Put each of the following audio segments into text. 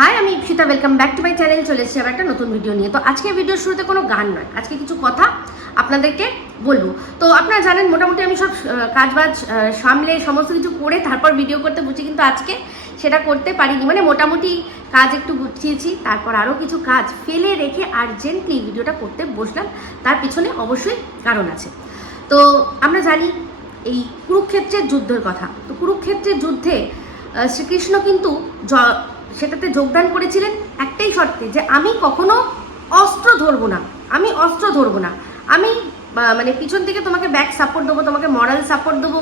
High আমি Ipsita welcome back to my channel চলে এসেছি আবার একটা নতুন ভিডিও নিয়ে। তো আজকে ভিডিওর শুরুতে কোনো গান নয়, আজকে কিছু কথা আপনাদেরকে বলব। তো আপনারা জানেন, মোটামুটি আমি সব কাজবাজ সামলে সমস্ত কিছু করে তারপর ভিডিও করতে বুঝি কিন্তু আজকে সেটা করতে পারিনি। মানে মোটামুটি কাজ একটু গুছিয়েছি, তারপর আরও কিছু কাজ ফেলে রেখে আর্জেন্টলি ভিডিওটা করতে বসলাম। তার পিছনে অবশ্যই কারণ আছে। তো আমরা জানি এই কুরুক্ষেত্রের যুদ্ধের কথা। তো কুরুক্ষেত্রের যুদ্ধে শ্রীকৃষ্ণ কিন্তু সেটাতে যোগদান করেছিলেন একটাই শর্তে যে আমি কখনো অস্ত্র ধরবো না, আমি অস্ত্র ধরবো না। আমি মানে পিছন থেকে তোমাকে ব্যাক সাপোর্ট দেবো, তোমাকে মরাল সাপোর্ট দেবো,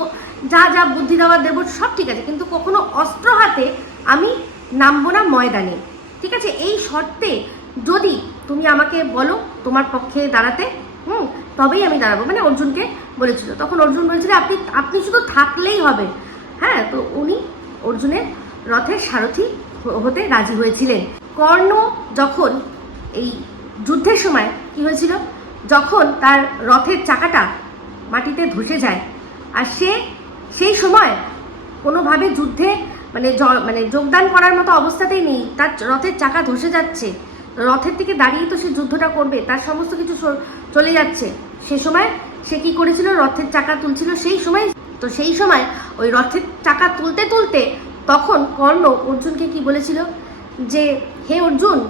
যা যা বুদ্ধি দেওয়ার দেবো, সব ঠিক আছে। কিন্তু কখনো অস্ত্র হাতে আমি নামবো না ময়দানে। ঠিক আছে? এই শর্তে যদি তুমি আমাকে বলো তোমার পক্ষে দাঁড়াতে, হুম, তবেই আমি দাঁড়াবো। মানে অর্জুনকে বলেছিল। তখন অর্জুন বলেছিল, আপনি আপনি শুধু থাকলেই হবে। হ্যাঁ তো উনি অর্জুনের রথের সারথি হতে রাজি হয়েছিলেন। কর্ণ যখন এই যুদ্ধের সময় কি হয়েছিল? যখন তার রথের চাকাটা মাটিতে ধসে যায়, আর সে সেই সময় কোনোভাবে যুদ্ধে মানে মানে যোগদান করার মতো অবস্থাতেই নেই। তার রথের চাকা ধসে যাচ্ছে। রথের থেকে দাঁড়িয়ে তো সে যুদ্ধটা করবে, তার সমস্ত কিছু চলে যাচ্ছে। সে সময় সে কি করেছিল? রথের চাকা তুলছিল। সেই সময় তো সেই সময় ওই রথের চাকা তুলতে তুলতে তখন কর্ণ অর্জুনকে কি বলেছিল? যে, হে অর্জুন,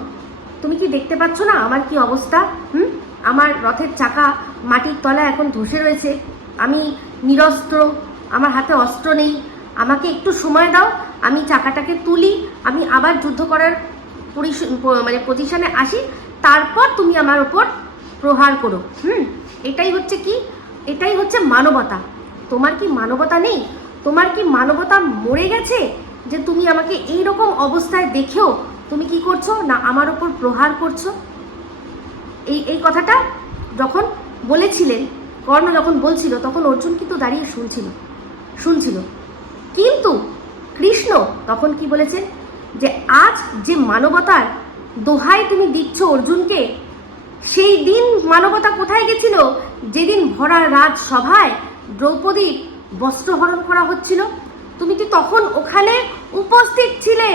তুমি কি দেখতে পাচ্ছ না আমার কি অবস্থা? হুম? আমার রথের চাকা মাটির তলায় এখন ধসে রয়েছে। আমি নিরস্ত্র, আমার হাতে অস্ত্র নেই। আমাকে একটু সময় দাও, আমি চাকাটাকে তুলি, আমি আবার যুদ্ধ করার মানে পজিশনে আসি। তারপর তুমি আমার ওপর প্রহার করো। হুম? এটাই হচ্ছে কি? এটাই হচ্ছে মানবতা। তোমার কি মানবতা নেই? তোমার কি মানবতা মরে গেছে? যে তুমি আমাকে এই রকম অবস্থায় দেখেও তুমি কি করছ? না আমার ওপর প্রহার করছ? এই এই কথাটা যখন বলেছিলেন, কর্ণ যখন বলছিল, তখন অর্জুন কিন্তু দাঁড়িয়ে শুনছিল শুনছিল। কিন্তু কৃষ্ণ তখন কি বলেছেন? যে আজ যে মানবতার দোহাই তুমি দিচ্ছ অর্জুনকে, সেই দিন মানবতা কোথায় গেছিল? যেদিন ভরা রাজসভায় দ্রৌপদীর বস্ত্রহরণ করা হচ্ছিল তুমি কি তখন ওখানে উপস্থিত ছিলে?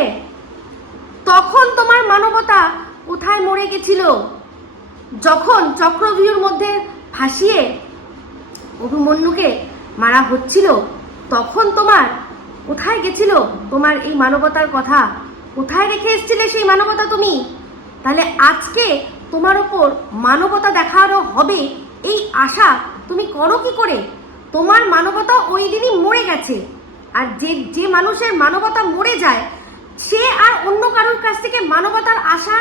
তখন তোমার মানবতা কোথায় মরে গেছিল? যখন চক্রভিউর মধ্যে ফাঁসিয়ে অভিমন্যুকে মারা হচ্ছিল, তখন তোমার কোথায় গেছিল? তোমার এই মানবতার কথা কোথায় রেখে এসেছিলে সেই মানবতা তুমি? তাহলে আজকে তোমার ওপর মানবতা দেখানো হবে এই আশা তুমি করো কি করে? তোমার মানবতা ওই দিনই মরে গেছে। আর যে যে মানুষের মানবতা মরে যায়, সে আর অন্য কারোর কাছ থেকে মানবতার আশা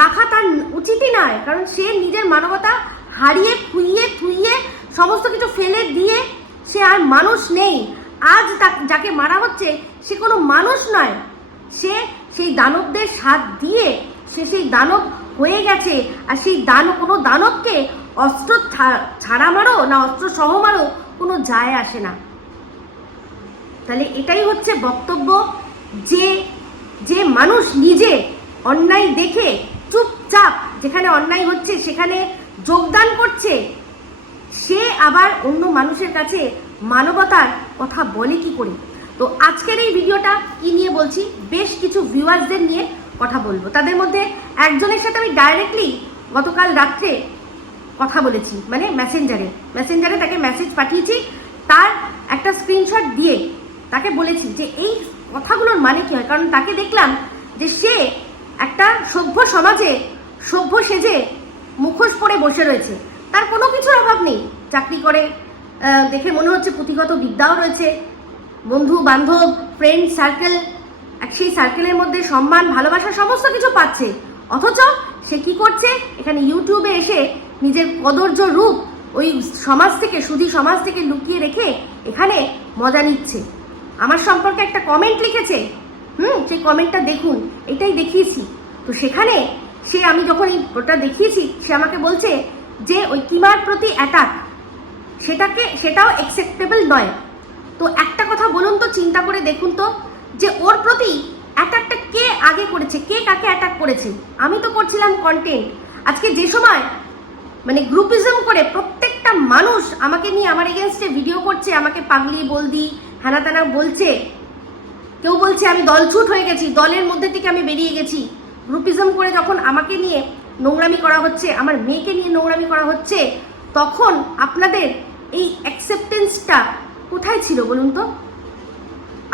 রাখা তার উচিতই নয়। কারণ সে নিজের মানবতা হারিয়ে, খুইয়ে, থুইয়ে, সমস্ত কিছু ফেলে দিয়ে সে আর মানুষ নেই। আজ যাকে মারা হচ্ছে, সে কোনো মানুষ নয়। সে সেই দানবদের সাথ দিয়ে সে সেই দানব হয়ে গেছে। আর সেই দান, কোনো দানবকে অস্ত্র ছাড়া মারো না অস্ত্র সহ মারো, কোনো যায় আসে না। তাহলে এটাই হচ্ছে বক্তব্য যে যে মানুষ নিজে অন্যায় দেখে চুপচাপ যেখানে অন্যায় হচ্ছে সেখানে যোগদান করছে, সে আবার অন্য মানুষের কাছে মানবতার কথা বলে কি করে? তো আজকের এই ভিডিওটা কি নিয়ে বলছি, বেশ কিছু ভিউয়ার্সদের নিয়ে কথা বলব। তাদের মধ্যে একজনের সাথে আমি ডাইরেক্টলি গতকাল রাত্রে কথা বলেছি মানে মেসেঞ্জারে মেসেঞ্জারে তাকে মেসেজ পাঠিয়েছি, তার একটা স্ক্রিনশট দিয়ে তাকে বলেছি যে এই কথাগুলোর মানে কি হয়? কারণ তাকে দেখলাম যে সে একটা সভ্য সমাজে, সভ্য সেজে মুখোশ পরে বসে রয়েছে। তার কোনো কিছুর অভাব নেই। চাকরি করে দেখে মনে হচ্ছে পুঁথিগত বিদ্যাও রয়েছে। বন্ধু, বান্ধব ফ্রেন্ড সার্কেল এক সেই সার্কেলের মধ্যে সম্মান, ভালোবাসা সমস্ত কিছু পাচ্ছে। অথচ সে কি করছে? এখানে ইউটিউবে এসে নিজের কদর্য রূপ ওই সমাজ থেকে, সুধী সমাজ থেকে লুকিয়ে রেখে এখানে মজা নিচ্ছে। আমার সম্পর্কে একটা কমেন্ট লিখেছে। হুম, সেই কমেন্টটা দেখুন, এটাই দেখিয়েছি। তো সেখানে সে আমি যখন ওটা দেখিয়েছি, সে আমাকে বলছে যে ওই কিমার প্রতি অ্যাটাক সেটাকে, সেটাও অ্যাকসেপ্টেবল নয়। তো একটা কথা বলুন তো, চিন্তা করে দেখুন তো, যে ওর প্রতি অ্যাটাকটা কে আগে করেছে, কে কাকে অ্যাটাক করেছে? আমি তো করছিলাম কন্টেন্ট আজকে যে সময় মানে গ্রুপিজম করে প্রত্যেকটা মানুষ আমাকে নিয়ে, আমার এগেনস্টে ভিডিও করছে, আমাকে পাগলি, বলদি হ্যানা ত্যানা বলছে, কেউ বলছে, আমি দলছুট হয়ে গেছি, দলের মধ্যে থেকে আমি বেরিয়ে গেছি। গ্রুপিজম করে যখন আমাকে নিয়ে নোংরামি করা হচ্ছে, আমার মেয়েকে নিয়ে নোংরামি করা হচ্ছে, তখন আপনাদের এই অ্যাকসেপ্টেন্সটা কোথায় ছিল বলুন তো?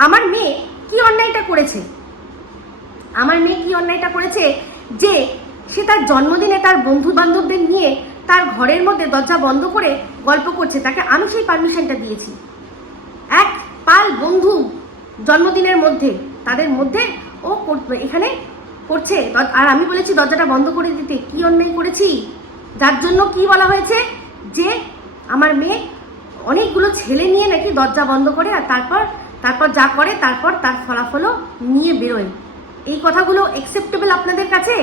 আমার মেয়ে কি অন্যায়টা করেছে? আমার মেয়ে কি অন্যায়টা করেছে? যে সে তার জন্মদিনে তার বন্ধু বান্ধবদের নিয়ে তার ঘরের মধ্যে দরজা বন্ধ করে গল্প করছে, তাকে আমি সেই পারমিশনটা দিয়েছি। পাল বন্ধু জন্মদিনের মধ্যে, তাদের মধ্যে ও এখানে করছে। আর আমি বলেছি, দরজাটা বন্ধ করে দিতে। কি অন্যায় করেছি? যার জন্য কি বলা হয়েছে? যে আমার মেয়ে অনেকগুলো ছেলে নিয়ে নাকি দরজা বন্ধ করে আর তারপর তারপর যা করে, তারপর তার ফলাফলও নিয়ে বেরোয়। এই কথাগুলো অ্যাকসেপ্টেবল আপনাদের কাছে?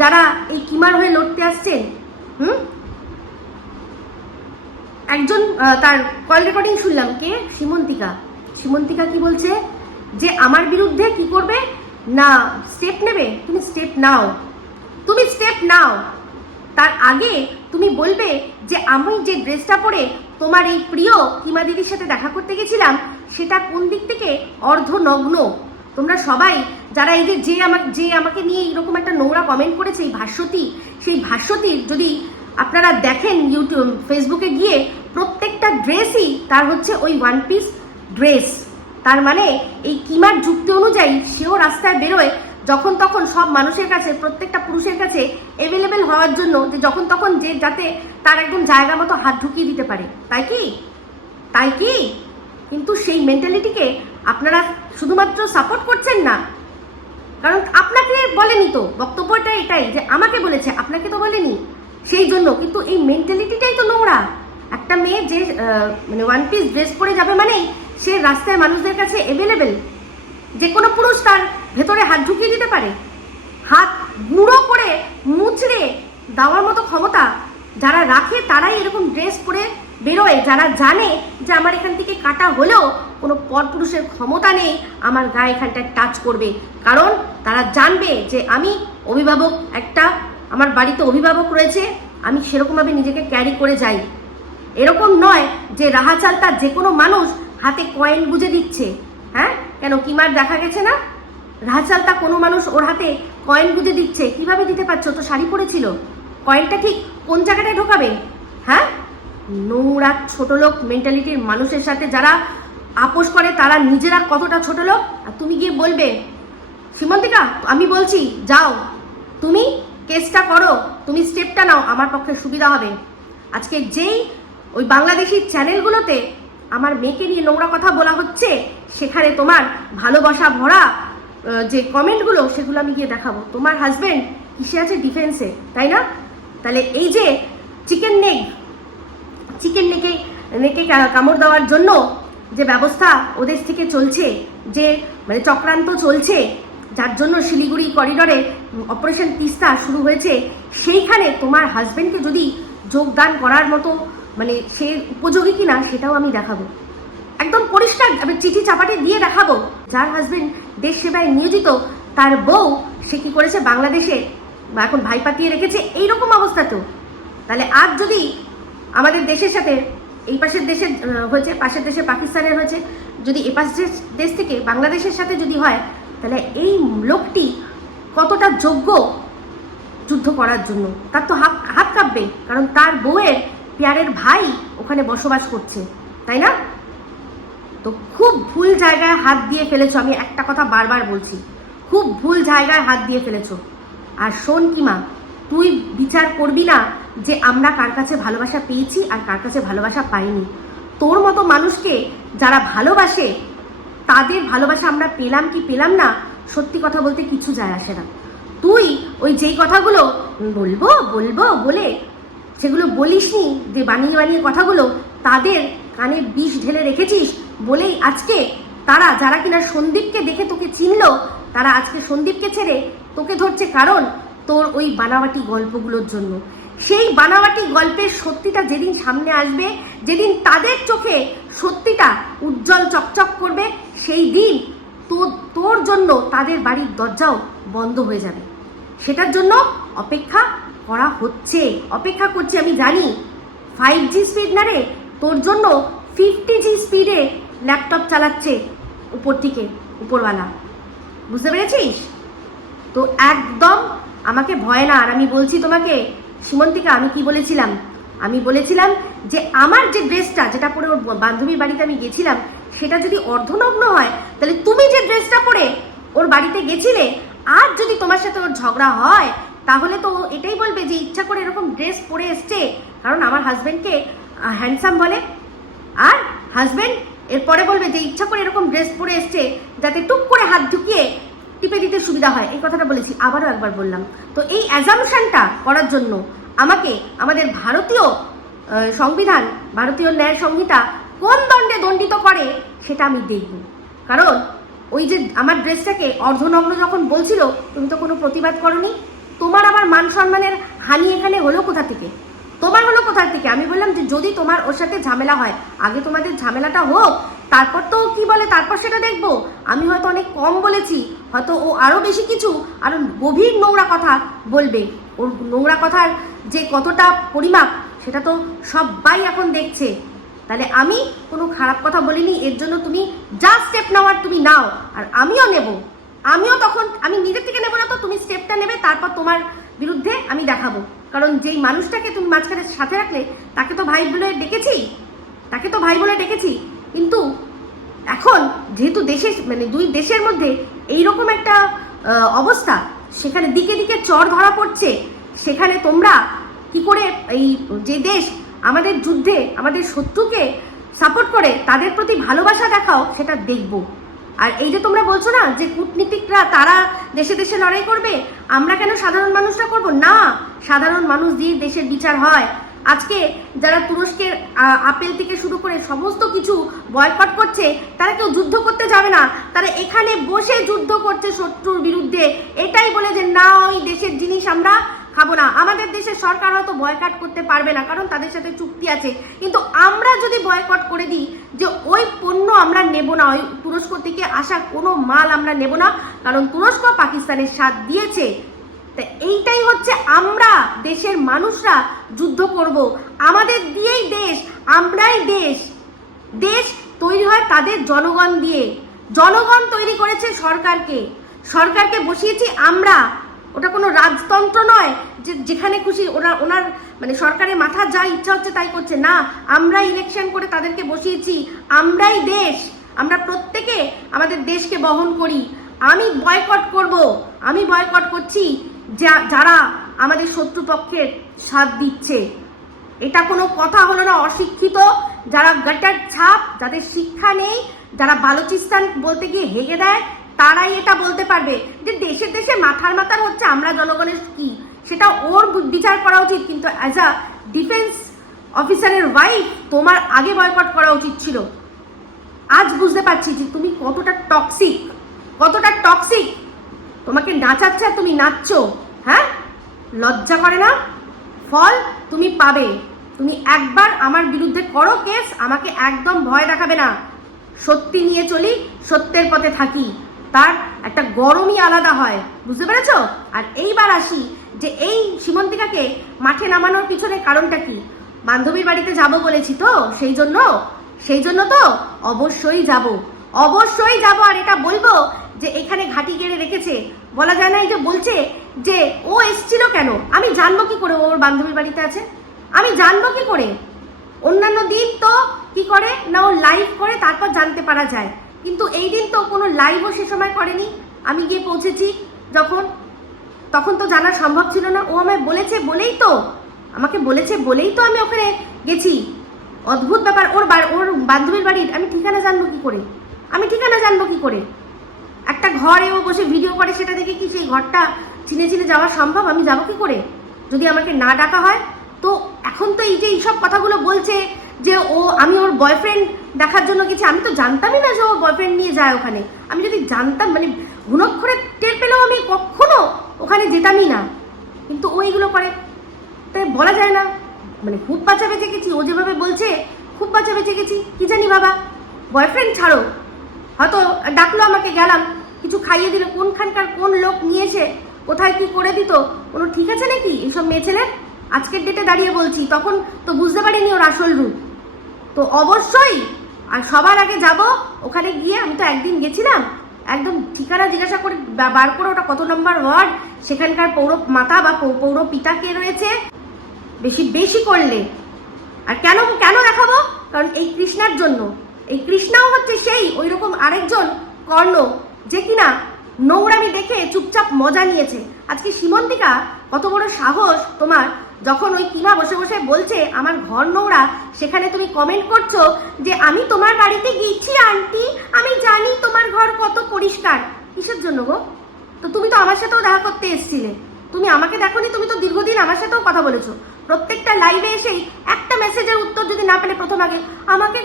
যারা এই কিমার হয়ে লড়তে আসছেন, হুম? একজন তার কল রেকর্ডিং শুনলাম, কে? সীমন্তিকা সীমন্তিকা কি বলছে? যে আমার বিরুদ্ধে কি করবে? না স্টেপ নেবে। তুমি স্টেপ নাও। তুমি স্টেপ নাও। তার আগে তুমি বলবে যে আমি যে ড্রেসটা পরে তোমার এই প্রিয় কিমা দিদির সাথে দেখা করতে গেছিলাম, সেটা কোন দিক থেকে? অর্ধনগ্ন। তোমরা সবাই যারা এই যে যে আমাকে যে আমাকে নিয়ে এইরকম একটা নোংরা কমেন্ট করেছে, এই ভাষ্যটি সেই ভাষ্যটির যদি আপনারা দেখেন ইউটিউব ফেসবুকে গিয়ে প্রত্যেকটা ড্রেসই তার হচ্ছে ওই ওয়ান পিস ড্রেস। তার মানে এই কিমার যুক্তি অনুযায়ী সেও রাস্তায় বেরোয় যখন তখন সব মানুষের কাছে, প্রত্যেকটা পুরুষের কাছে অ্যাভেলেবেল হওয়ার জন্য যে যখন তখন যে যাতে তার একদম জায়গা মতো হাত ঢুকিয়ে দিতে পারে। তাই কি? তাই কি? কিন্তু সেই মেন্টালিটিকে আপনারা শুধুমাত্র সাপোর্ট করছেন না। কারণ আপনাকে বলেনি তো, বক্তব্যটা এটাই যে আমাকে বলেছে, আপনাকে তো বলেনি। সেই জন্য কিন্তু এই মেন্টালিটিটাই তো নোংরা। একটা মেয়ে যে মানে ওয়ান পিস ড্রেস পরে যাবে মানেই সে রাস্তায় মানুষদের কাছে অ্যাভেলেবেল যে কোনো পুরুষ তার ভেতরে হাত ঢুকিয়ে দিতে পারে। হাত গুঁড়ো করে মুচড়ে দেওয়ার মতো ক্ষমতা যারা রাখে, তারাই এরকম ড্রেস পরে বেরোয়। যারা জানে যে আমার এখান থেকে কাটা হলেও কোনো পরপুরুষের ক্ষমতা নেই, আমার গায়ে এখানটায় টাচ করবে। কারণ তারা জানবে যে আমি অভিভাবক, একটা আমার বাড়িতে অভিভাবক রয়েছে, আমি সেরকমভাবে নিজেকে ক্যারি করে যাই। এরকম নয় যে রাহা চালতা যে কোনো মানুষ হাতে কয়েন গুজে দিচ্ছে। হ্যাঁ? কেন, কিমার দেখা গেছে না? রাহা চালতা কোনো মানুষ ওর হাতে কয়েন গুজে দিচ্ছে। কীভাবে দিতে পারছ? তো শাড়ি পরেছিল কয়েনটা ঠিক কোন জায়গাটায় ঢোকাবে? হ্যাঁ? নোংরা ছোট লোক মেন্টালিটির মানুষের সাথে যারা আপোষ করে, তারা নিজেরা কতটা ছোট লোক? আর তুমি গিয়ে বলবে, সীমন্তিকা, আমি বলছি, যাও। তুমি কেসটা করো। তুমি স্টেপটা নাও। আমার পক্ষে সুবিধা হবে। আজকে যেই ওই বাংলাদেশি চ্যানেলগুলোতে আমার মেয়েকে নিয়ে নোংরা কথা বলা হচ্ছে, সেখানে তোমার ভালোবাসা ভরা যে কমেন্টগুলো, সেগুলো আমি গিয়ে দেখাবো। তোমার হাজবেন্ড কিসে আছে ডিফেন্সে তাই না? তাহলে এই যে চিকেন নেক চিকেন নেকে নেকে কামড় দেওয়ার জন্য যে ব্যবস্থা ওদের থেকে চলছে, যে মানে চক্রান্ত চলছে, যার জন্য শিলিগুড়ি করিডরে অপারেশন তিস্তা শুরু হয়েছে, সেইখানে তোমার হাজবেন্ডকে যদি যোগদান করার মতো মানে সে উপযোগী কিনা সেটাও আমি দেখাবো। একদম পরিষ্কার আমি চিঠি চাপাটি দিয়ে দেখাবো। যার হাজবেন্ড দেশ সেবায় নিয়োজিত, তার বউ, সে কি করেছে বাংলাদেশে, বা এখন ভাই পাঠিয়ে রেখেছে, এইরকম অবস্থা তো। তাহলে আজ যদি আমাদের দেশের সাথে, এই পাশের দেশের হয়েছে, পাশের দেশে পাকিস্তানের হয়েছে, যদি এ পাশ দেশ- দেশ থেকে বাংলাদেশের সাথে যদি হয়, তাহলে এই লোকটি কতটা যোগ্য যুদ্ধ করার জন্য? তার তো হাত হাত কাঁপবে কারণ তার বউয়ের পেয়ারের ভাই ওখানে বসবাস করছে, তাই না? তো খুব ভুল জায়গায় হাত দিয়ে ফেলেছো, আমি একটা কথা বারবার বলছি, খুব ভুল জায়গায় হাত দিয়ে ফেলেছো। আর শোন কিমা, তুই বিচার করবি না যে আমরা কার কাছে ভালোবাসা পেয়েছি আর কার কাছে ভালোবাসা পাইনি। তোর মতো মানুষকে যারা ভালোবাসে, তাদের ভালোবাসা আমরা পেলাম কি পেলাম না, সত্যি কথা বলতে কিছু যায় আসে না। তুই ওই যেই কথাগুলো বলব বলব বলে সেগুলো বলিসনি যে বানিয়ে বানিয়ে কথাগুলো তাদের কানে বিষ ঢেলে রেখেছিস বলেই আজকে তারা যারা কিনা সন্দীপকে দেখে তোকে চিনলো, তারা আজকে সন্দীপকে ছেড়ে তোকে ধরছে কারণ তোর ওই বানাবাটি গল্পগুলোর জন্য। সেই বানাবাটি গল্পের সত্যিটা যেদিন সামনে আসবে, যেদিন তাদের চোখে সত্যিটা উজ্জ্বল চকচক করবে, সেই দিন তোর তোর জন্য তাদের বাড়ির দরজাও বন্ধ হয়ে যাবে। সেটার জন্য অপেক্ষা করা হচ্ছে। অপেক্ষা করছি আমি জানি ফাইভ জি স্পিড না রে? তোর জন্য ফিফটি জি স্পিডে ল্যাপটপ চালাচ্ছে উপর থেকে, উপরওয়ালা। বুঝতে পেরেছিস? তো একদম আমাকে ভয় না, আর আমি বলছি তোমাকে, সীমন্তিকা, আমি কি বলেছিলাম? আমি বলেছিলাম যে আমার যে ড্রেসটা যেটা পরে ওর বান্ধবীর বাড়িতে আমি গেছিলাম, সেটা যদি অর্ধনগ্ন হয়, তাহলে তুমি যে ড্রেসটা পরে ওর বাড়িতে গেছিলে, আর যদি তোমার সাথে ওর ঝগড়া হয় তাহলে তো এটাই বলবে যে ইচ্ছা করে এরকম ড্রেস পরে এসছে। কারণ আমার হাজব্যান্ডকে হ্যান্ডসাম বলে। আর হাজবেন্ড এরপরে বলবে যে ইচ্ছা করে এরকম ড্রেস পরে এসছে যাতে টুক করে হাত ঢুকিয়ে টিপে দিতে সুবিধা হয়। এই কথাটা বলেছি, আবারও একবার বললাম। তো এই অ্যাজামশানটা করার জন্য আমাকে আমাদের ভারতীয় সংবিধান, ভারতীয় ন্যায় সংহিতা কোন দণ্ডে দণ্ডিত করে সেটা আমি দেখব। কারণ ওই যে আমার ড্রেসটাকে অর্ধনগ্ন যখন বলছিল, তুমি তো কোনো প্রতিবাদ করনি তোমার আবার মান সম্মানের হানি এখানে হলো কোথা থেকে? তোমার হলো কোথা থেকে? আমি বললাম যে যদি তোমার ওর সাথে ঝামেলা হয়, আগে তোমাদের ঝামেলাটা হোক, তারপর তো কি বলে, তারপর সেটা দেখব। আমি হয়তো অনেক কম বলেছি, হয়তো ও আরও বেশি কিছু আরও গভীর নোংরা কথা বলবে। ওর নোংরা কথার যে কতটা পরিমাপ, সেটা তো সবাই এখন দেখছে। তাহলে আমি কোনো খারাপ কথা বলিনি, এর জন্য তুমি যা স্টেপ নেওয়ার তুমি নাও, আর আমিও নেব। আমিও তখন, আমি নিজের থেকে নেব না তো, তুমি স্টেপটা নেবে, তারপর তোমার বিরুদ্ধে আমি দেখাবো। কারণ যেই মানুষটাকে তুমি মাঝখানে সাথে রাখলে, তাকে তো ভাই বলে ডেকেছি, তাকে তো ভাই বলে ডেকেছি। কিন্তু এখন যেহেতু দেশে মানে দুই দেশের মধ্যে এইরকম একটা অবস্থা, সেখানে দিকে দিকে চর ধরা পড়ছে, সেখানে তোমরা কি করে এই যে দেশ আমাদের যুদ্ধে, আমাদের শত্রুকে সাপোর্ট করে, তাদের প্রতি ভালোবাসা দেখাও, সেটা দেখব। আর এই যে তোমরা বলছো না যে কূটনীতিকরা তারা দেশে দেশে লড়াই করবে, আমরা কেন সাধারণ মানুষরা করব? না, সাধারণ মানুষ দিয়ে দেশের বিচার হয়। আজকে যারা তুরস্কের আপেল থেকে শুরু করে সমস্ত কিছু বয়কট করছে, তারা কেউ যুদ্ধ করতে যাবে না। তারা এখানে বসে যুদ্ধ করছে শত্রুর বিরুদ্ধে। এটাই বলে যে না, ওই দেশের জিনিস আমরা খাব না। আমাদের দেশের সরকার হয়তো বয়কট করতে পারবে না, কারণ তাদের সাথে চুক্তি আছে। কিন্তু আমরা যদি বয়কট করে দিই যে ওই পণ্য আমরা নেব না, ওই তুরস্ক থেকে আসা কোনো মাল আমরা নেব না, কারণ তুরস্ক পাকিস্তানের সাথ দিয়েছে। তা এইটাই হচ্ছে আমরা, দেশের মানুষরা যুদ্ধ করব। আমাদের দিয়েই দেশ, আমরাই দেশ। দেশ তৈরি হয় তাদের জনগণ দিয়ে। জনগণ তৈরি করেছে সরকারকে। সরকারকে বসিয়েছি আমরা। ওটা কোনো রাজতন্ত্র নয় যে যেখানে খুশি ওরা ওনার মানে সরকারের মাথা যা ইচ্ছা হচ্ছে তাই করছে। না আমরা ইলেকশন করে তাদেরকে বসিয়েছি। আমরাই দেশ। আমরা প্রত্যেকে আমাদের দেশকে বহন করি। আমি বয়কট করব। আমি বয়কট করছি যা, যারা আমাদের শত্রুপক্ষের সাথ দিচ্ছে। এটা কোনো কথা হলো না, অশিক্ষিত। যারা গাটার ছাপ, যাদের শিক্ষা নেই, যারা বালুচিস্তান বলতে গিয়ে হেগে দেয় তারাই এটা বলতে পারবে যে দেশে দেশে মাথার মাথার হচ্ছে আমরা জনগণের কি? সেটা ওর বিচার করা উচিত, কিন্তু অ্যাজ আ ডিফেন্স অফিসারের ওয়াইফ তোমার আগে বয়কট করা উচিত ছিল। আজ বুঝতে পারছি যে তুমি কতটা টক্সিক কতটা টক্সিক তোমাকে নাচাচ্ছে, তুমি নাচছো হ্যাঁ? লজ্জা করে না? ফল তুমি পাবে। তুমি একবার আমার বিরুদ্ধে করো কেস আমাকে একদম ভয় দেখাবে না। সত্যি নিয়ে চলি, সত্যের পথে থাকি। তার একটা গরমই আলাদা হয়। বুঝতে পেরেছ? আর এইবার আসি যে এই সীমন্তিকাকে মাঠে নামানোর পিছনে কারণটা কি? বান্ধবীর বাড়িতে যাব বলেছি তো, সেই জন্য? সেই জন্য তো অবশ্যই যাব। অবশ্যই যাব, আর এটা বলব যে এখানে ঘাটি গেড়ে রেখেছে। বলা যায় না এই যে বলছে যে ও এসছিল কেন? আমি জানব কি করে ওর বান্ধবীর বাড়িতে আছে? আমি জানব কি করে? অন্যান্য দিন তো কি করে না ও লাইভ করে তারপর জানতে পারা যায়। কিন্তু এই দিন তো কোনো লাইভও সে সময় করেনি। আমি গিয়ে পৌঁছেছি যখন, তখন তো জানা সম্ভব ছিল না। ও আমায় বলেছে, বলেই তো, আমাকে বলেছে, বলেই তো আমি ওখানে গেছি। অদ্ভুত ব্যাপার, ওর ওর বান্ধবীর বাড়ির, আমি ঠিকানা জানব কি করে? আমি ঠিকানা জানব কি করে? একটা ঘরে ও বসে ভিডিও করে, সেটা দেখে কি সেই ঘরটা চিনে চিনে যাওয়া সম্ভব? আমি যাব কি করে? যদি আমাকে না ডাকা হয়, তো এখন তো এই যে এইসব কথাগুলো বলছে যে ও, আমি ওর বয়ফ্রেন্ড দেখার জন্য গেছি। আমি তো জানতামই না যে ও বয়ফ্রেন্ড নিয়ে যায় ওখানে। আমি যদি জানতাম মানে ঘুণক্ষরে টের পেলেও আমি কখনো ওখানে যেতামই না। কিন্তু ও এইগুলো করে। তাই বলা যায় না। মানে খুব বাঁচা বেঁচে গেছি। ও যেভাবে বলছে, খুব বাঁচা বেঁচে গেছি। কি জানি বাবা বয়ফ্রেন্ড ছাড়ো। হয়তো ডাকলো আমাকে, গেলাম। কিছু খাইয়ে দিল। কোনখানকার কোন লোক নিয়েছে? কোথায় কি করে দিত? কোনো ঠিক আছে নাকি? এইসব মেয়ে ছেলে আজকের ডেটে দাঁড়িয়ে বলছি। তখন তো বুঝতে পারিনি ওর আসল রূপ। তো অবশ্যই, আর সবার আগে যাব, ওখানে গিয়ে আমি তো একদিন গেছিলাম, একদম ঠিকানা জিজ্ঞাসা করে বার করে ওটা কত নম্বর ওয়ার্ড, সেখানকার পৌর মাতা বা পৌর পিতা কে রয়েছে, বেশি বেশি করলে। আর কেন কেন দেখাবো? কারণ এই কৃষ্ণার জন্য। এই কৃষ্ণাও হচ্ছে সেই ওই রকম আরেকজন কর্ণ, যে কিনা নোংরামি দেখে চুপচাপ মজা নিয়েছে। আজকে সীমন্তিকা, কত বড় সাহস তোমার যখন ওই কিমা বসে বসে বলছে, আমার ঘর নোংরা, সেখানে তুমি কমেন্ট করছ যে, আমি তোমার বাড়িতে গিয়েছি আন্টি। আমি জানি তোমার ঘর কত পরিষ্কার। কিসের জন্য গো? তো তুমি তো আমার সাথেও দেখা করতে এসেছিলে। তুমি আমাকে দেখোনি, তুমি তো দীর্ঘদিন আমার সাথেও কথা বলেছ। প্রত্যেকটা লাইভে এসেই একটা মেসেজের উত্তর যদি না পেলে প্রথম আগে, আমাকে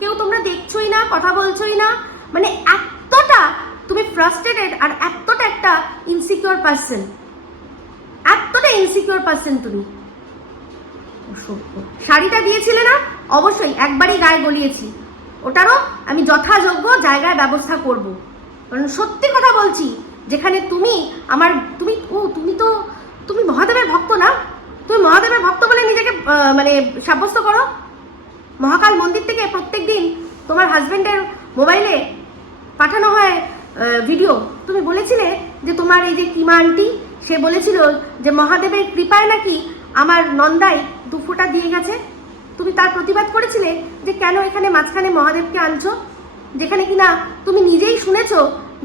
কেউ তোমরা দেখছোই না, কথা বলছোই না। মানে এতটা তুমি ফ্রাস্ট্রেটেড আর এতটা একটা ইনসিকিউর পার্সন ইনসিকিউর পার্সন তুমি। শাড়িটা দিয়েছিলে না? অবশ্যই, একবারই গায়ে গলিয়েছি। ওটারও আমি যথাযোগ্য জায়গায় ব্যবস্থা করব। কারণ সত্যি কথা বলছি, যেখানে তুমি আমার, তুমি, ও, তুমি তো, তুমি মহাদেবের ভক্ত না? তুমি মহাদেবের ভক্ত বলে নিজেকে মানে সাব্যস্ত করো? মহাকাল মন্দির থেকে প্রত্যেক দিন তোমার হাজবেন্ডের মোবাইলে পাঠানো হয় ভিডিও তুমি বলেছিলে যে তোমার এই যে কিমা আন্টি সে বলেছিল যে মহাদেবের কৃপায় নাকি আমার নন্দাই দু ফোঁটা দিয়ে গেছে। তুমি তার প্রতিবাদ করেছিলে যে কেন এখানে মাঝখানে মহাদেবকে আনছো? যেখানে কিনা তুমি নিজেই শুনেছ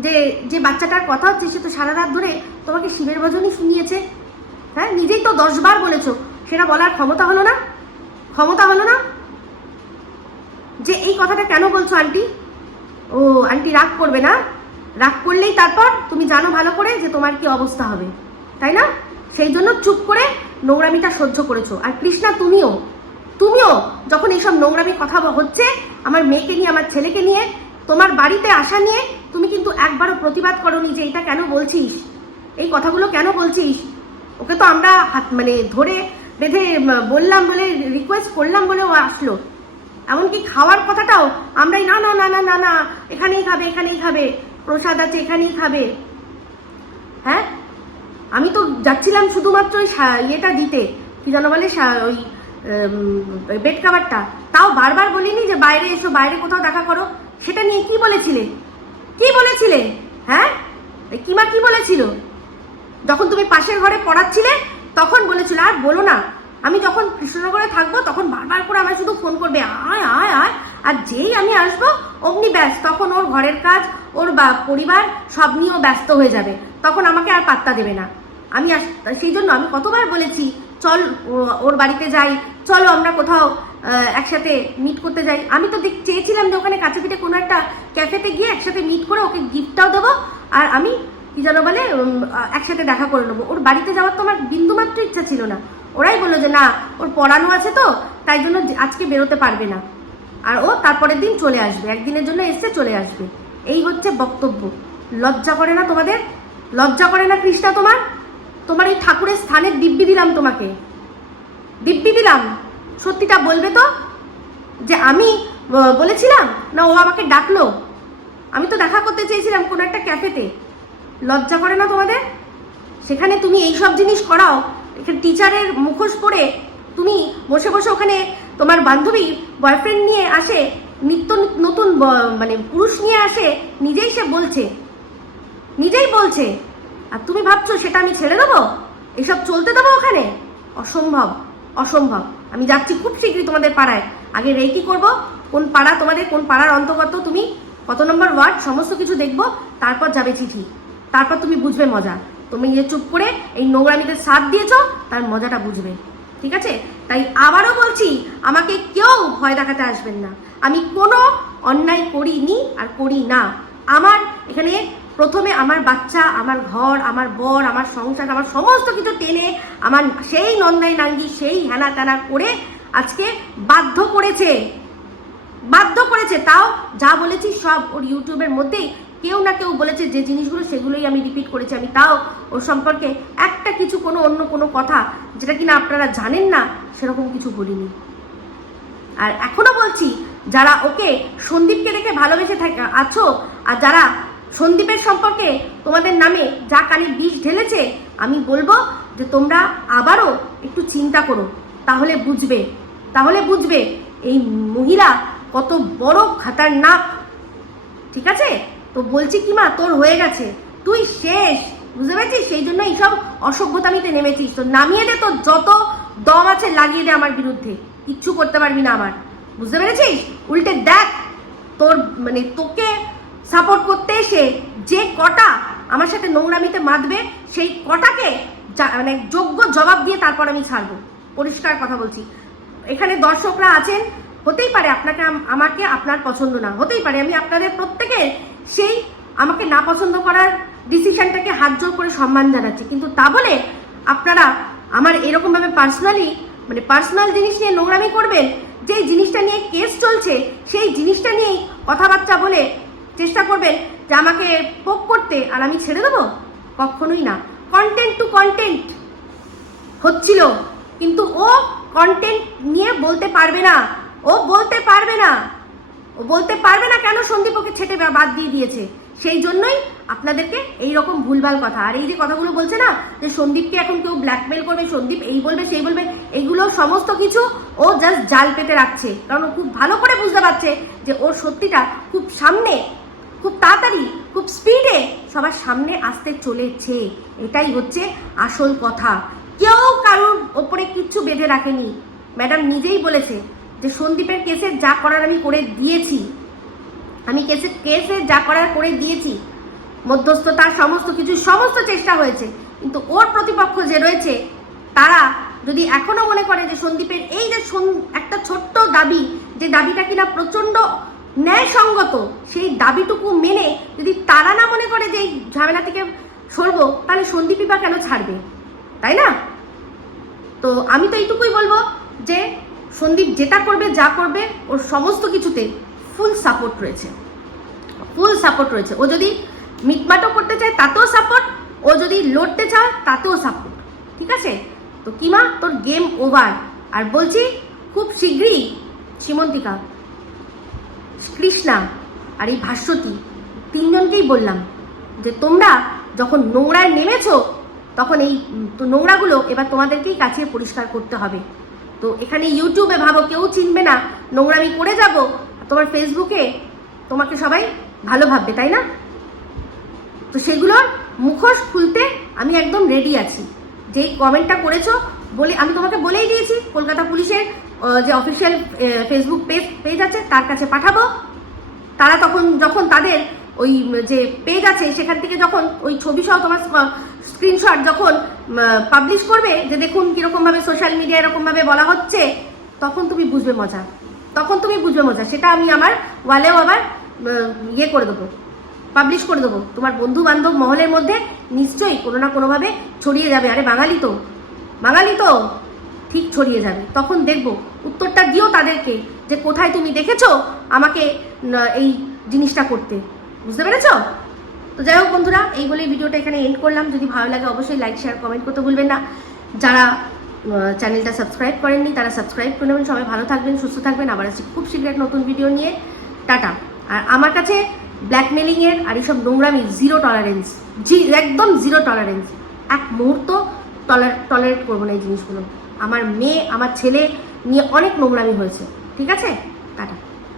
যে যে বাচ্চাটার কথা হচ্ছে, সে তো সারা রাত ধরে তোমাকে শিবের ভজনই শুনিয়েছে। হ্যাঁ নিজেই তো দশবার বলেছ, সেটা বলার ক্ষমতা হলো না? ক্ষমতা হলো না? যে এই কথাটা কেন বলছো, আন্টি? ও, আন্টি রাগ করবে না? রাগ করলেই তারপর? তুমি জানো ভালো করে যে তোমার কি অবস্থা হবে। তাই না? সেই জন্য চুপ করে নোংরামিটা সহ্য করেছ। আর কৃষ্ণা, তুমিও। তুমিও যখন এইসব নোংরামি কথা হচ্ছে, আমার মেয়েকে নিয়ে, আমার ছেলেকে নিয়ে, তোমার বাড়িতে আসা নিয়ে তুমি কিন্তু একবারও প্রতিবাদ করনি যে এটা কেন বলছিস? এই কথাগুলো কেন বলছিস? ওকে তো আমরা হাত মানে ধরে বেঁধে বললাম বলে রিকোয়েস্ট করলাম বলে ও আসলো। এমনকি খাওয়ার কথাটাও আমরাই, না না না না না না, এখানেই খাবে এখানেই খাবে, প্রসাদ আছে, এখানেই খাবে। হ্যাঁ? আমি তো যাচ্ছিলাম শুধুমাত্র ওই ইয়েটা দিতে, কি যেন বলে ওই বেড কাভারটা তাও বারবার বলিনি যে বাইরে এসো, বাইরে কোথাও দেখা করো। সেটা নিয়ে কি বলেছিলে? কি বলেছিলে? হ্যাঁ? কিমা কি বলেছিল? যখন তুমি পাশের ঘরে পড়াচ্ছিলে, তখন বলেছিল, আর বলো না, আমি যখন কৃষ্ণনগরে থাকব, তখন বারবার করে আমার শুধু ফোন করবে, আয় আয় আয়। আর যেই আমি আসব, অমনি ব্যাস, তখন ওর ঘরের কাজ, ওর বা, পরিবার সব নিয়েও ব্যস্ত হয়ে যাবে। তখন আমাকে আর পাত্তা দেবে না। আমি সেই জন্য আমি কতবার বলেছি, চল ওর বাড়িতে যাই, চলো আমরা কোথাও একসাথে মিট করতে যাই। আমি তো দেখ- চেয়েছিলাম যে ওখানে কাছে পিঠে কোনো একটা ক্যাফেতে গিয়ে একসাথে মিট করে ওকে গিফটটাও দেবো, আর আমি, কি যেন বলে একসাথে দেখা করে নেব। ওর বাড়িতে যাওয়ার তো আমার বিন্দুমাত্র ইচ্ছা ছিল না। ওরাই বলল যে, না, ওর পড়ানো আছে তো, তাই জন্য আজকে বেরোতে পারবে না। আর ও তারপরের দিন চলে আসবে, একদিনের জন্য এসে চলে আসবে। এই হচ্ছে বক্তব্য। লজ্জা করে না তোমাদের? লজ্জা করে না কৃষ্ণা তোমার? তোমার এই ঠাকুরের স্থানে দিব্যি দিলাম তোমাকে। দিব্যি দিলাম। সত্যিটা বলবে তো? যে আমি বলেছিলাম? না, ও আমাকে ডাকলো। আমি তো দেখা করতে চেয়েছিলাম কোনো একটা ক্যাফেতে। লজ্জা করে না তোমাদের? সেখানে তুমি এই সব জিনিস করাও, এখানে টিচারের মুখোশ পরে তুমি বসে বসে ওখানে তোমার বান্ধবী বয়ফ্রেন্ড নিয়ে আসে, নিত্য নতুন মানে পুরুষ নিয়ে আসে, নিজেই সে বলছে। নিজেই বলছে। আর তুমি ভাবছ সেটা আমি ছেড়ে দেবো? এসব চলতে দেবো ওখানে? অসম্ভব অসম্ভব। আমি যাচ্ছি খুব শীঘ্রই তোমাদের পাড়ায়। আগে রেকি করব, কোন পাড়া তোমাদের, কোন পাড়ার অন্তর্গত তুমি, কত নম্বর ওয়ার্ড, সমস্ত কিছু দেখব, তারপর যাবে চিঠি। তারপর তুমি বুঝবে মজা। তুমি যে চুপ করে এই নোংরামিতে সাথ দিয়েছ, তার মজাটা বুঝবে। ঠিক আছে? তাই আবারও বলছি, আমাকে কেউ ভয় দেখাতে আসবেন না। আমি কোনো অন্যায় করিনি আর করি না। আমার এখানে প্রথমে আমার বাচ্চা, আমার ঘর, আমার বর, আমার সংসার, আমার সমস্ত কিছু টেনে আমার সেই নন্দাই নাঙ্গি, সেই হেনা তেনা করে আজকে বাধ্য করেছে বাধ্য করেছে। তাও যা বলেছি সব ওর ইউটিউবের মধ্যেই। কেউ না কেউ বলেছে যে জিনিসগুলো সেগুলোই আমি রিপিট করেছি আমি। তাও ওর সম্পর্কে একটা কিছু কোনো অন্য কোনো কথা যেটা কিনা আপনারা জানেন না, সেরকম কিছু বলিনি। আর এখনও বলছি, যারা ওকে সন্দীপকে দেখে ভালোবেসে থাকে, আছো, আর যারা সন্দীপের সম্পর্কে তোমাদের নামে যা কানে বিষ ঢেলেছে, আমি বলব যে তোমরা আবারও একটু চিন্তা করো, তাহলে বুঝবে। তাহলে বুঝবে এই মহিলা কত বড় খাতারনাক। ঠিক আছে? তো বলছি কি মা, তোর হয়ে গেছে। তুই শেষ। বুঝতে পেরেছিস? সেই জন্য এইসব অসভ্যতামিতে নেমেছিস। তো নামিয়ে দে তোর যত দম আছে, লাগিয়ে দে আমার বিরুদ্ধে। কিচ্ছু করতে পারবি না আমার। বুঝতে পেরেছিস? উল্টে দেখ, তোর মানে তোকে সাপোর্ট করতে এসে যে কটা আমার সাথে নোংরামিতে মাতবে, সেই কটাকে মানে যোগ্য জবাব দিয়ে তারপর আমি ছাড়বো। পরিষ্কার কথা বলছি। এখানে দর্শকরা আছেন, হতেই পারে আপনাকে আমাকে আপনার পছন্দ না, হতেই পারে। আমি আপনাদের প্রত্যেকে সেই আমাকে না পছন্দ করার ডিসিশনটাকে হাত জোর করে সম্মান জানাচ্ছি। কিন্তু তা বলে আপনারা আমার এরকমভাবে পার্সোনালি মানে পার্সোনাল জিনিস নিয়ে নোংরামি করবেন, যেই জিনিসটা নিয়ে কেস চলছে, সেই জিনিসটা নিয়েই কথাবার্তা বলে চেষ্টা করবেন যে আমাকে পোক করতে আর আমি ছেড়ে দেবো? কখনোই না। কন্টেন্ট টু কন্টেন্ট হচ্ছিল, কিন্তু ও কন্টেন্ট নিয়ে বলতে পারবে না। ও বলতে পারবে না। ও বলতে পারবে না কেন সন্দীপ ওকে ছেটে বাদ দিয়ে দিয়েছে? সেই জন্যই আপনাদেরকে এই রকম ভুলভাল কথা। আর এই যে কথাগুলো বলছে না, যে সন্দীপকে এখন কেউ ব্ল্যাকমেল করবে, সন্দীপ এই বলবে, সেই বলবে এইগুলো সমস্ত কিছু ও জাস্ট জাল পেতে রাখছে। কারণ ও খুব ভালো করে বুঝতে পারছে যে ওর সত্যিটা খুব সামনে খুব তাড়াতাড়ি, খুব স্পিডে সবার সামনে আসতে চলেছে। এটাই হচ্ছে আসল কথা। কেউ কারোর ওপরে কিচ্ছু বেঁধে রাখেনি। ম্যাডাম নিজেই বলেছে যে, সন্দীপের কেসে যা করার আমি করে দিয়েছি। আমি কেসে কেসে যা করার করে দিয়েছি। মধ্যস্থতা সমস্ত কিছু, সমস্ত চেষ্টা হয়েছে। কিন্তু ওর প্রতিপক্ষ যে রয়েছে, তারা যদি এখনও মনে করে যে, সন্দীপের এই যে একটা ছোট্ট দাবি, যে দাবিটা কিনা প্রচণ্ড ন্যায়সঙ্গত সেই দাবিটুকু মেনে যদি তারা না মনে করে যে এই ঝামেলা থেকে সরবো, তাহলে সন্দীপই বা কেন ছাড়বে? তাই না? তো আমি তো এইটুকুই বলব যে সন্দীপ যেটা করবে, যা করবে, ওর সমস্ত কিছুতে ফুল সাপোর্ট রয়েছে। ফুল সাপোর্ট রয়েছে। ও যদি মিটমাটও করতে চায়, তাতেও সাপোর্ট ও যদি লড়তে চায়, তাতেও সাপোর্ট ঠিক আছে? তো কিমা, তোর গেম ওভার আর বলছি, খুব শীঘ্রই, সীমন্তিকা কৃষ্ণা, আর এই ভাস্বতী, তিনজনকেই বললাম যে তোমরা যখন নোংরায় নেমেছো, তখন এই তো নোংরাগুলো এবার তোমাদেরকেই কাছে পরিষ্কার করতে হবে। তো এখানে ইউটিউবে ভাবো, কেউ চিনবে না, নোংরামি করে যাব, তোমার ফেসবুকে তোমাকে সবাই ভালো ভাববে, তাই না? তো সেগুলোর মুখোশ খুলতে আমি একদম রেডি আছি। যেই কমেন্টটা করেছ, বলে, আমি তোমাকে বলেই দিয়েছি, কলকাতা পুলিশের যে অফিসিয়াল ফেসবুক পেজ পেজ আছে, তার কাছে পাঠাবো। তারা তখন, যখন তাদের ওই, যে পেজ আছে, সেখান থেকে যখন ওই ছবি সহ তোমার স্ক্রিনশট যখন পাবলিশ করবে, যে দেখুন কীরকম ভাবে সোশ্যাল মিডিয়া এরকম ভাবে বলা হচ্ছে, তখন তুমি বুঝবে মজা। তখন তুমি বুঝবে মজা। সেটা আমি আমার ওয়ালেও আবার ইয়ে করে দেবো। পাবলিশ করে দেবো। তোমার বন্ধু বান্ধব মহলের মধ্যে নিশ্চয়ই কোনো না কোনোভাবে ছড়িয়ে যাবে। আরে বাঙালি তো। বাঙালি তো। ঠিক ছড়িয়ে যাবে। তখন দেখব, উত্তরটা দিও তাদেরকে যে কোথায় তুমি দেখেছ আমাকে এই জিনিসটা করতে। বুঝতে পেরেছ? তো যাই হোক বন্ধুরা, এই বলেই ভিডিওটা এখানে এন্ড করলাম। যদি ভালো লাগে অবশ্যই লাইক শেয়ার কমেন্ট করতে ভুলবেন না। যারা চ্যানেলটা সাবস্ক্রাইব করেননি, তারা সাবস্ক্রাইব করে নেবেন। সবাই ভালো থাকবেন, সুস্থ থাকবেন। আবার আসছি খুব শীঘ্র নতুন ভিডিও নিয়ে। টাটা। আর আমার কাছে ব্ল্যাকমেলিংয়ের আর এইসব নোংরামি জিরো টলারেন্স জি, একদম জিরো টলারেন্স এক মুহূর্ত টলার টলারেট করব না এই জিনিসগুলো। আমার মেয়ে আমার ছেলে নিয়ে অনেক নোংরামি হয়েছে। ঠিক আছে? টাটা।